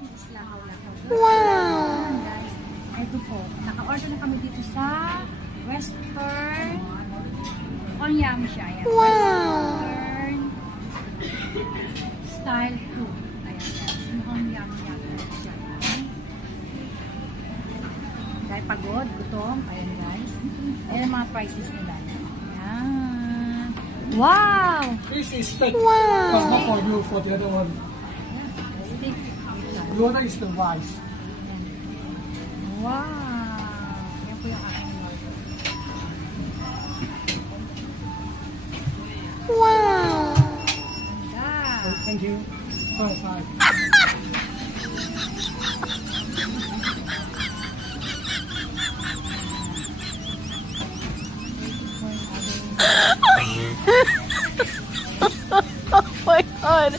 Islahaw-lahaw. Wow! Guys, ito po. Naka-order na kami dito sa Western. Onyam siya. Ayan. Wow! Western Style 2. Ayan. Mukhang yummy siya. Dahil pagod, gutom. Ayan guys. Ayan ang mga prices nila. Ayan. Wow! This is steak. Wow. That's not for you, for the other one. Steak. The other is the rice. Wow! Yan po yung aking order. Wow! Ganda! Thank you. Oh, sorry. Oh my God!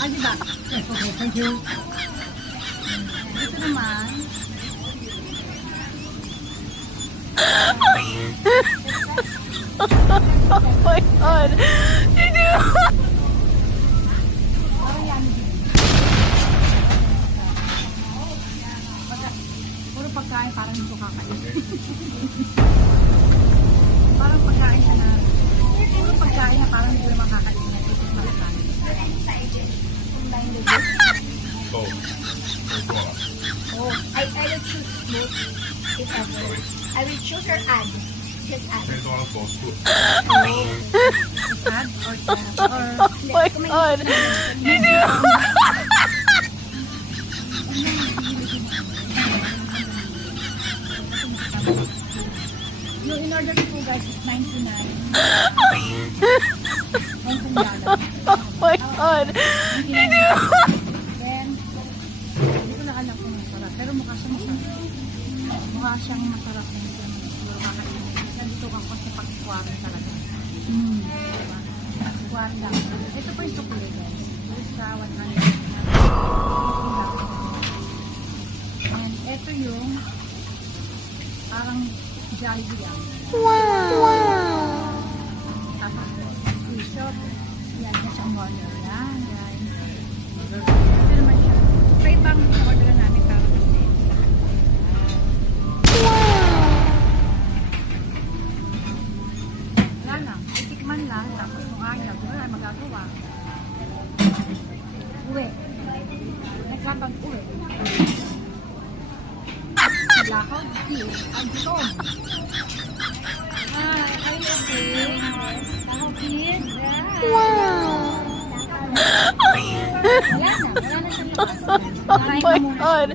Ah, diba? Yes, okay, thank you. Dito naman, Oh my God! parang yan. Puro pagkain, parang hindi ko kakain. Parang pagkain siya na, puro pagkain na parang hindi ko naman kakain. Oh, I will choose both if ever. I will choose or add. Just add. Sad or sad or Oh my God! yung in-order ko po guys is $99. Oh my God! Then, hindi ko na alam kung masarap. Pero mukha siyang masarap. Mukha siyang masarap na hindi naman siguro kakainin. Kasi dito ako sa pag-squaring talaga. Squaring lang. Ito po yung sukuli guys. Ito sa 100. And ito yung parang Jollibee yan. Wow! Tapos si shop. Yan na siyang order. Yan guys. Ito naman siya. Ito ibang order namin para kasi. Wala lang. Itikman lang. Tapos kung ayaw, wala magagawa. Uwi. Nagkapag-uwi. Lakaw, ang gutom. Are you okay? Ako, kid? Wow! Wala na siyang lakas. Oh my God!